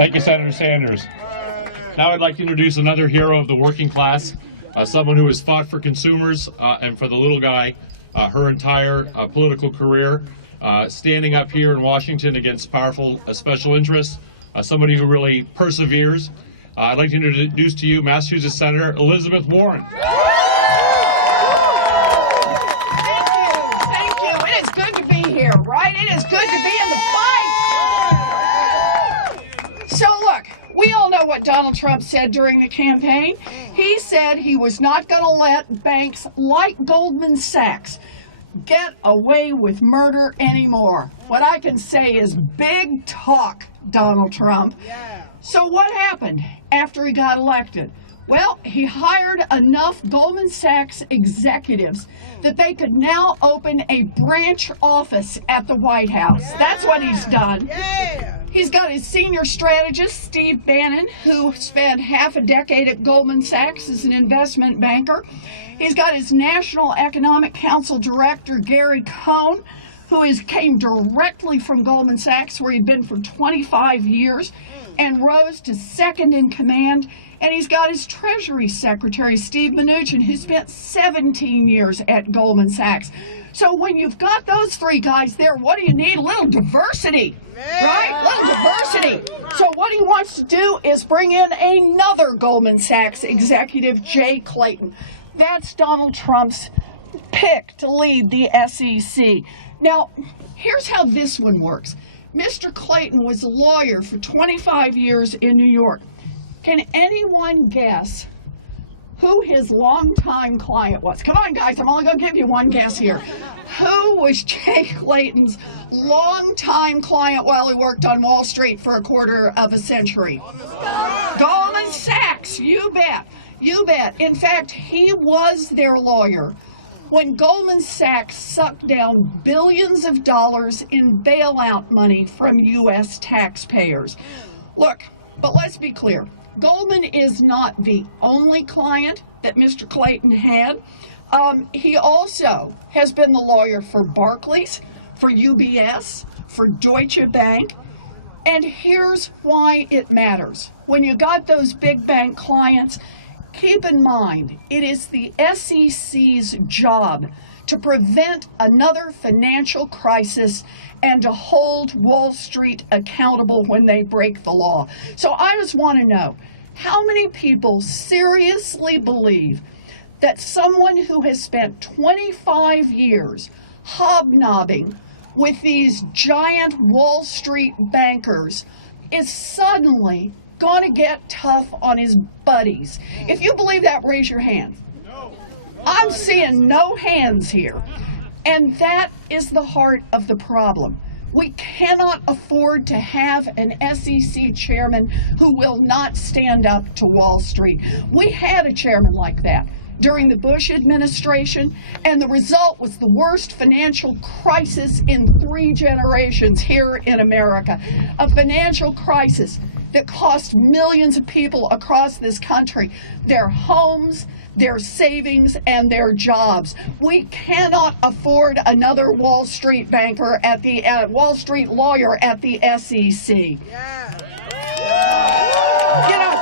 Thank you, Senator Sanders. Now I'd like to introduce another hero of the working class, someone who has fought for consumers and for the little guy her entire political career, standing up here in Washington against powerful special interests, somebody who really perseveres. I'd like to introduce to you Massachusetts Senator Elizabeth Warren. Thank you. It is good to be here, right? It is good to be in the fight. So look, we all know what Donald Trump said during the campaign. He said he was not going to let banks like Goldman Sachs get away with murder anymore. What I can say is big talk, Donald Trump. So what happened after he got elected? Well, he hired enough Goldman Sachs executives that they could now open a branch office at the White House. That's what he's done. He's got his senior strategist, Steve Bannon, who spent half a decade at Goldman Sachs as an investment banker. He's got his National Economic Council director, Gary Cohn, who came directly from Goldman Sachs, where he'd been for 25 years, and rose to second in command. And he's got his Treasury Secretary, Steve Mnuchin, who spent 17 years at Goldman Sachs. So when you've got those three guys there, what do you need? A little diversity, right? A little diversity. So what he wants to do is bring in another Goldman Sachs executive, Jay Clayton. That's Donald Trump's pick to lead the SEC. Now, here's how this one works. Mr. Clayton was a lawyer for 25 years in New York. Can anyone guess who his longtime client was? Come on, guys, I'm only going to give you one guess here. Who was Jay Clayton's longtime client while he worked on Wall Street for a quarter of a century? Goldman Sachs, you bet. You bet. In fact, he was their lawyer when Goldman Sachs sucked down billions of dollars in bailout money from U.S. taxpayers. Look, but let's be clear. Goldman is not the only client that Mr. Clayton had. He also has been the lawyer for Barclays, for UBS, for Deutsche Bank. And here's why it matters. When you got those big bank clients, keep in mind, it is the SEC's job to prevent another financial crisis and to hold Wall Street accountable when they break the law. So I just want to know, how many people seriously believe that someone who has spent 25 years hobnobbing with these giant Wall Street bankers is suddenly going to get tough on his buddies? If you believe that, raise your hand. I'm seeing no hands here. And that is the heart of the problem. We cannot afford to have an SEC chairman who will not stand up to Wall Street. We had a chairman like that during the Bush administration, and the result was the worst financial crisis in 3 generations here in America. A financial crisis that cost millions of people across this country their homes, their savings, and their jobs. We cannot afford another Wall Street banker at the Wall Street lawyer at the SEC. You know,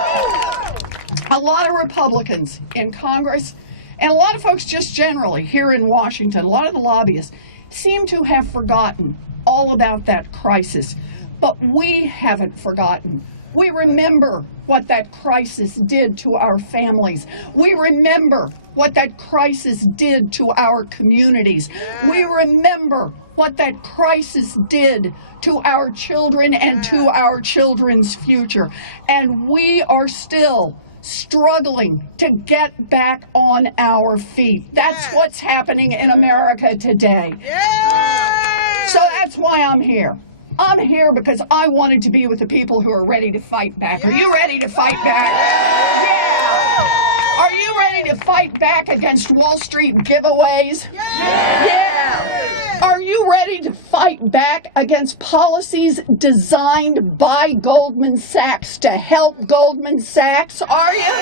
a lot of Republicans in Congress, and a lot of folks just generally here in Washington, a lot of the lobbyists, seem to have forgotten all about that crisis. But we haven't forgotten. We remember what that crisis did to our families. We remember what that crisis did to our communities. We remember what that crisis did to our children and to our children's future. And we are still struggling to get back on our feet. That's what's happening in America today. So that's why I'm here. I'm here because I wanted to be with the people who are ready to fight back. Are you ready to fight back? Yeah. Are you ready to fight back against Wall Street giveaways? Yeah. Are you ready to fight back against policies designed by Goldman Sachs to help Goldman Sachs? Are you?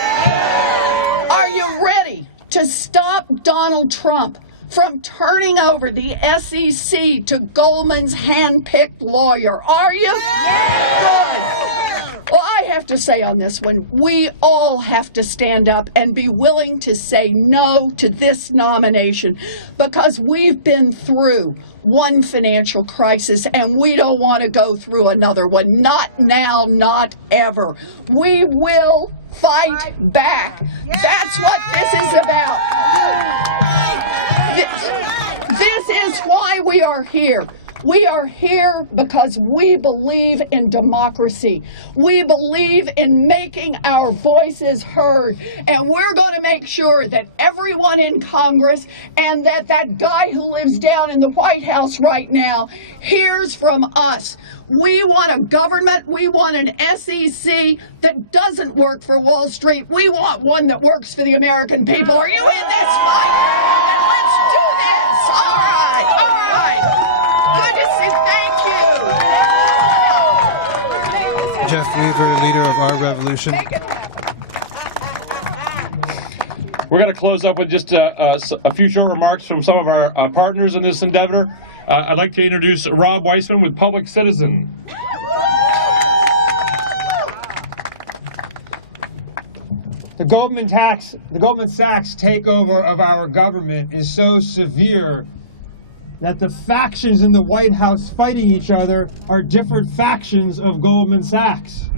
Are you ready to stop Donald Trump from turning over the SEC to Goldman's hand-picked lawyer, are you? Good. Well, I have to say on this one, we all have to stand up and be willing to say no to this nomination, because we've been through one financial crisis and we don't want to go through another one. Not now, not ever. We will fight back. That's what this is about. This is why we are here. We are here because we believe in democracy. We believe in making our voices heard. And we're going to make sure that everyone in Congress and that guy who lives down in the White House right now hears from us. We want a government, we want an SEC that doesn't work for Wall Street. We want one that works for the American people. Are you in this fight? And let's do this. All right, all right. Good to see. Thank you. Jeff Weaver, leader of Our Revolution. We're going to close up with just a few short remarks from some of our partners in this endeavor. I'd like to introduce Rob Weissman with Public Citizen. The Goldman Sachs takeover of our government is so severe that the factions in the White House fighting each other are different factions of Goldman Sachs.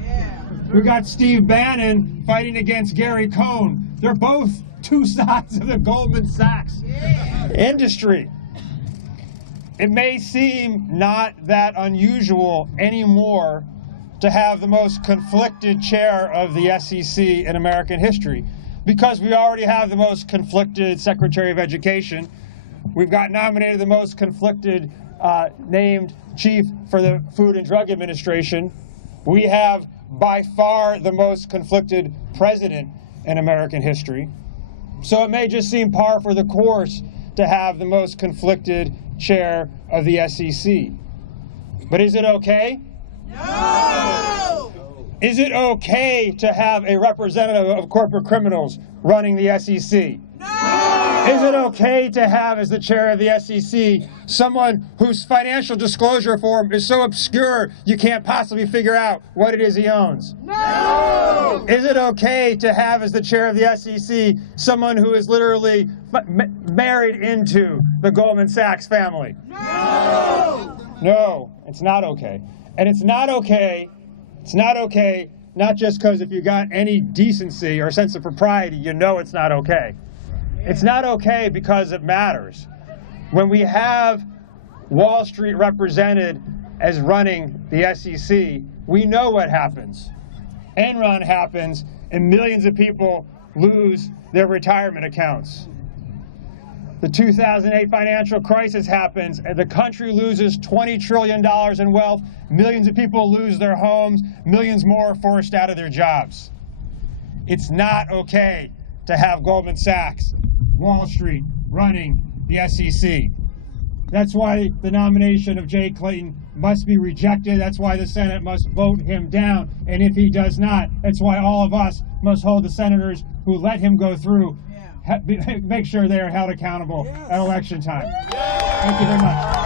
We got Steve Bannon fighting against Gary Cohn. They're both two sides of the Goldman Sachs industry. It may seem not that unusual anymore to have the most conflicted chair of the SEC in American history, because we already have the most conflicted Secretary of Education. We've got nominated the most conflicted named chief for the Food and Drug Administration. We have by far the most conflicted president in American history. So it may just seem par for the course to have the most conflicted chair of the SEC. But is it okay? No! Is it okay to have a representative of corporate criminals running the SEC? No! Is it okay to have as the chair of the SEC someone whose financial disclosure form is so obscure you can't possibly figure out what it is he owns? No! Is it okay to have as the chair of the SEC someone who is literally married into the Goldman Sachs family? No! No, it's not okay. And it's not okay, not just because if you got any decency or sense of propriety, you know it's not okay. It's not okay because it matters. When we have Wall Street represented as running the SEC, we know what happens. Enron happens, and millions of people lose their retirement accounts. The 2008 financial crisis happens, and the country loses $20 trillion in wealth. Millions of people lose their homes. Millions more are forced out of their jobs. It's not okay to have Goldman Sachs, Wall Street, running the SEC. That's why the nomination of Jay Clayton must be rejected. That's why the Senate must vote him down. And if he does not, that's why all of us must hold the senators who let him go through, make sure they are held accountable at election time. Thank you very much.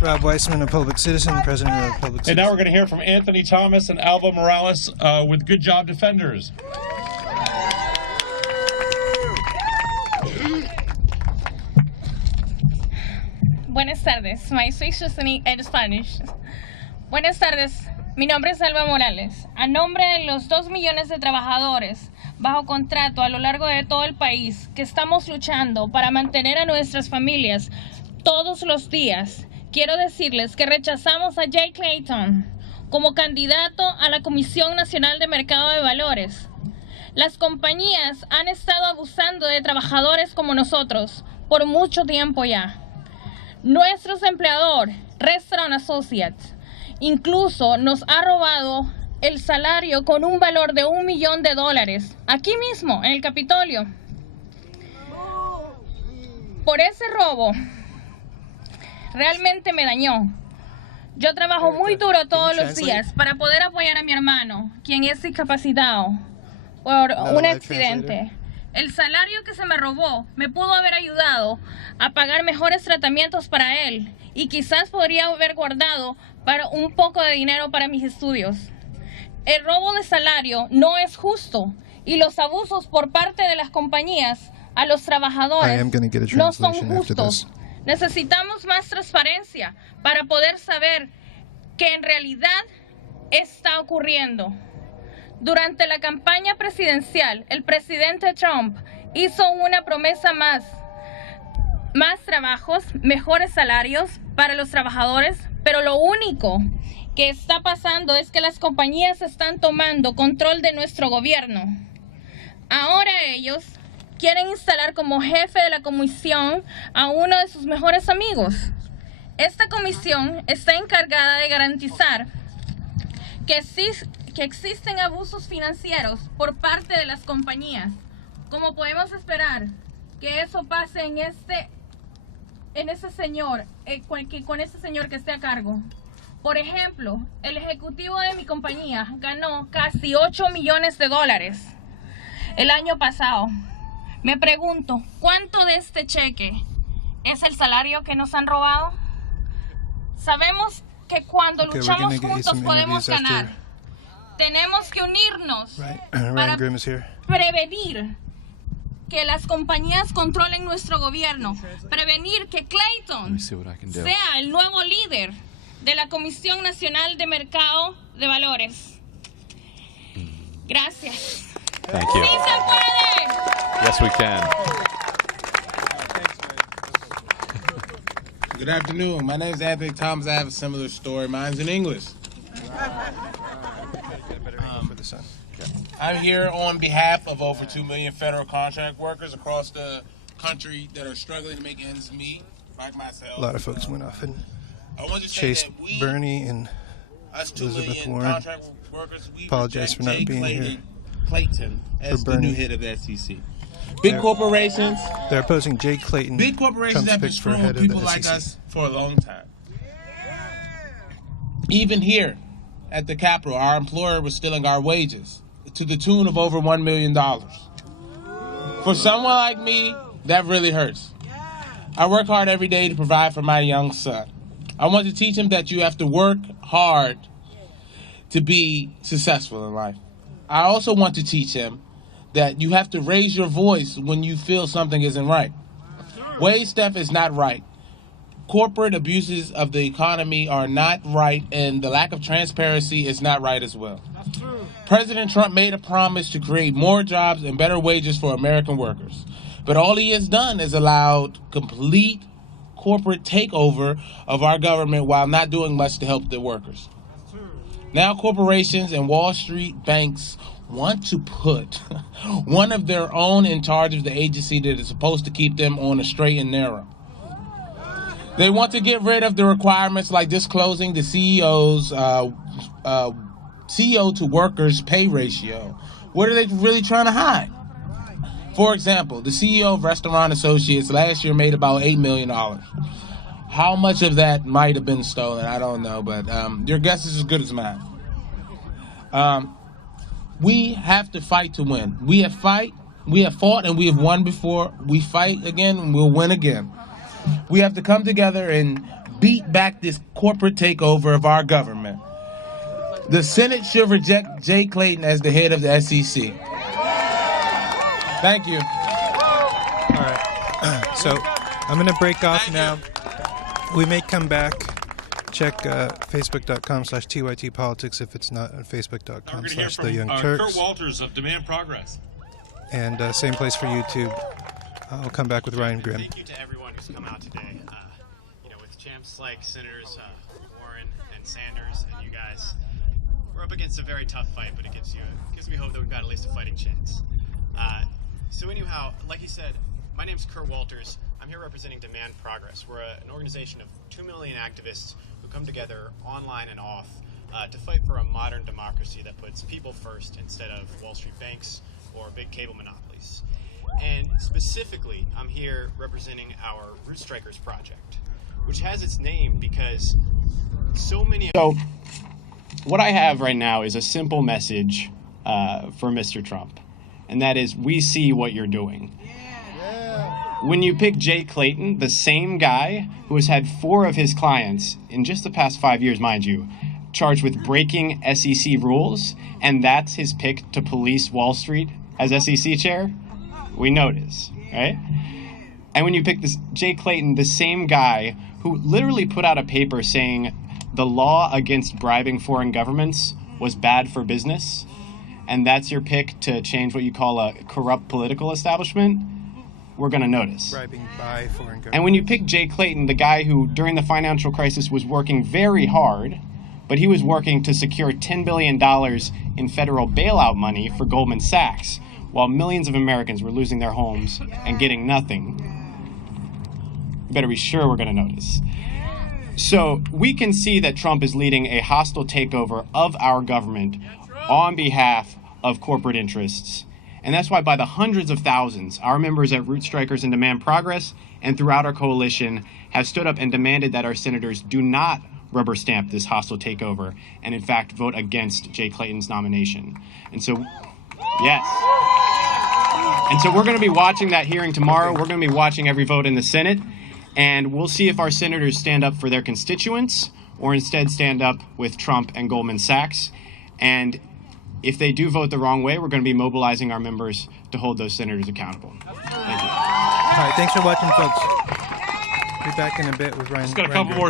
Rob Weissman, a public citizen, president of Public Citizen. And now we're going to hear from Anthony Thomas and Alba Morales with Good Job Defenders. Buenas tardes. My switch is in Spanish. Buenas tardes. Mi nombre es Alba Morales. A nombre de los 2 millones de trabajadores bajo contrato a lo largo de todo el país que estamos luchando para mantener a nuestras familias todos los días, quiero decirles que rechazamos a Jay Clayton como candidato a la Comisión Nacional de Mercado de Valores. Las compañías han estado abusando de trabajadores como nosotros por mucho tiempo ya. Nuestros empleadores, Restaurant Associates, incluso nos ha robado el salario con un valor de $1 millón, aquí mismo, en el Capitolio. Por ese robo, realmente me dañó. Yo trabajo muy duro todos los días para poder apoyar a mi hermano, quien es discapacitado por un accidente. El salario que se me robó me pudo haber ayudado a pagar mejores tratamientos para él y quizás podría haber guardado para un poco de dinero para mis estudios. El robo de salario no es justo y los abusos por parte de las compañías a los trabajadores no son justos. Necesitamos más transparencia para poder saber qué en realidad está ocurriendo. Durante la campaña presidencial, el presidente Trump hizo una promesa más trabajos, mejores salarios para los trabajadores, pero lo único que está pasando es que las compañías están tomando control de nuestro gobierno. Ahora ellos quieren instalar como jefe de la comisión a uno de sus mejores amigos. Esta comisión está encargada de garantizar que existen abusos financieros por parte de las compañías. ¿Cómo podemos esperar que eso pase con ese señor que esté a cargo? Por ejemplo, el ejecutivo de mi compañía ganó casi $8 millones el año pasado. Me pregunto, ¿cuánto de este cheque es el salario que nos han robado? Sabemos que cuando luchamos juntos podemos ganar. Tenemos que unirnos para prevenir que las compañías controlen nuestro gobierno, prevenir que Clayton sea el nuevo líder de la Comisión Nacional de Mercado de Valores. Gracias. Thank you. ¡Sí se puede! Yes, we can. Good afternoon. My name is Anthony Thomas. I have a similar story. Mine's in English. I'm here on behalf of over 2 million federal contract workers across the country that are struggling to make ends meet, like myself. A lot of folks went off and I want to say chased that we, Bernie and us 2 Elizabeth million Warren. contract workers, we Apologize for not reject Jay being here. Clayton as the Bernie. new head of the SEC. Big corporations. They're opposing Jay Clayton. Big corporations Trump's have been pick for screwing head of people the like SEC. us for a long time. Even here at the Capitol, our employer was stealing our wages to the tune of over $1 million. For someone like me, that really hurts. I work hard every day to provide for my young son. I want to teach him that you have to work hard to be successful in life. I also want to teach him that you have to raise your voice when you feel something isn't right. Wage theft is not right. Corporate abuses of the economy are not right, and the lack of transparency is not right as well. President Trump made a promise to create more jobs and better wages for American workers. But all he has done is allowed complete corporate takeover of our government while not doing much to help the workers. Now corporations and Wall Street banks want to put one of their own in charge of the agency that is supposed to keep them on a straight and narrow. They want to get rid of the requirements like disclosing the CEO's CEO to workers pay ratio. What are they really trying to hide? For example, the CEO of Restaurant Associates last year made about $8 million. How much of that might have been stolen, I don't know, but your guess is as good as mine. We have to fight to win. We have fought and we have won before. We fight again and we'll win again. We have to come together and beat back this corporate takeover of our government. The Senate should reject Jay Clayton as the head of the SEC. Thank you. All right. So I'm going to break off now. We may come back. Check facebook.com/TYTpolitics if it's not on facebook.com/The Young Turks. Kurt Walters of Demand Progress. And same place for YouTube. I'll come back with Ryan Grimm. Thank you to everyone who's come out today. With champs like Senators Warren and Sanders and you guys, we're up against a very tough fight, but it gives me hope that we've got at least a fighting chance. So anyhow, like you said, my name's Kurt Walters. I'm here representing Demand Progress. We're an organization of 2 million activists who come together online and off to fight for a modern democracy that puts people first instead of Wall Street banks or big cable monopolies. And specifically, I'm here representing our Root Strikers project, which has its name because so many... So, what I have right now is a simple message for Mr. Trump. and that is, we see what you're doing. When you pick Jay Clayton, the same guy who has had 4 of his clients, in just the past 5 years, mind you, charged with breaking SEC rules, and that's his pick to police Wall Street as SEC chair, we notice, right? And when you pick this Jay Clayton, the same guy who literally put out a paper saying the law against bribing foreign governments was bad for business, and that's your pick to change what you call a corrupt political establishment, we're going to notice. Bribing by foreign government. And when you pick Jay Clayton, the guy who during the financial crisis was working very hard, but he was working to secure $10 billion in federal bailout money for Goldman Sachs, while millions of Americans were losing their homes and getting nothing, you better be sure we're going to notice. So we can see that Trump is leading a hostile takeover of our government on behalf of corporate interests. And that's why by the hundreds of thousands, our members at Root Strikers and Demand Progress and throughout our coalition have stood up and demanded that our senators do not rubber stamp this hostile takeover and in fact vote against Jay Clayton's nomination. And so, yes. And so we're going to be watching that hearing tomorrow. We're going to be watching every vote in the Senate, and we'll see if our senators stand up for their constituents or instead stand up with Trump and Goldman Sachs. And if they do vote the wrong way, we're going to be mobilizing our members to hold those senators accountable. Thank you. All right, thanks for watching, folks. Be back in a bit with Ryan. Just got a couple more